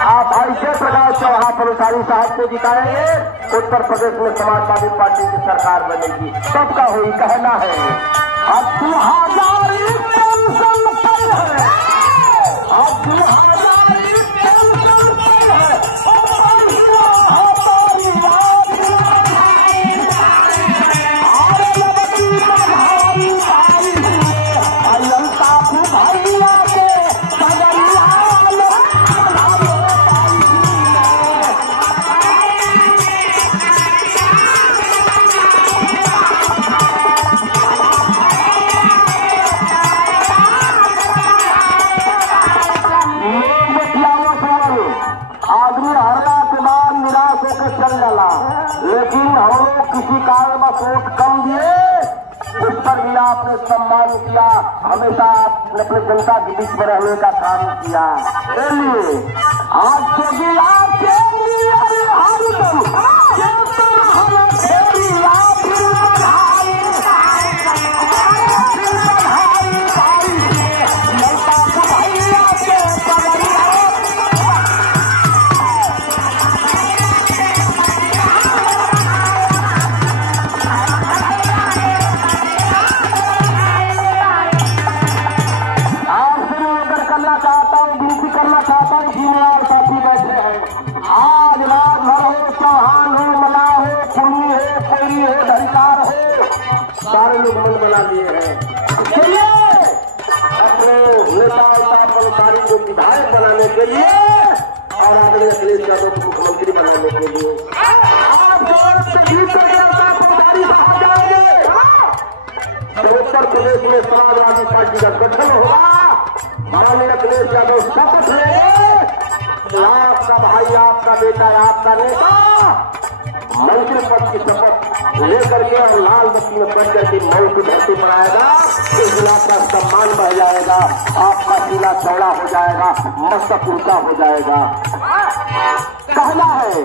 आप ऐसे प्रकार चौहान अनुसारी साहब को जिताएंगे, उत्तर प्रदेश में समाजवादी पार्टी की सरकार बनेगी। सबका हुई कहना है अब 2000 पेंशन पर है, अब 2000 पेंशन पर है, लेकिन हम लोग किसी कारणवश वोट कम दिए, उस पर भी आपने सम्मान किया, हमेशा आपने अपने जनता के बीच में रहने का काम किया। चलिए आज जोगी आपके सारे लोग मन बना लिए हैं। चलिए अपने नेता कर्मचारी को विधायक बनाने के लिए और आदरणीय अखिलेश यादव को मुख्यमंत्री बनाने के लिए तो उत्तर प्रदेश में समाजवादी पार्टी का गठन होगा। माननीय अखिलेश यादव शपथ लेंगे, आपका भाई, आपका बेटा, आपका नेता मंत्री पद की शपथ लेकर के और लाल बत्ती में बन करके मऊ की धरती पर आएगा। इस जिला का सम्मान बढ़ जाएगा, आपका जिला चौड़ा हो जाएगा, मस्तक ऊंचा हो जाएगा। कहना है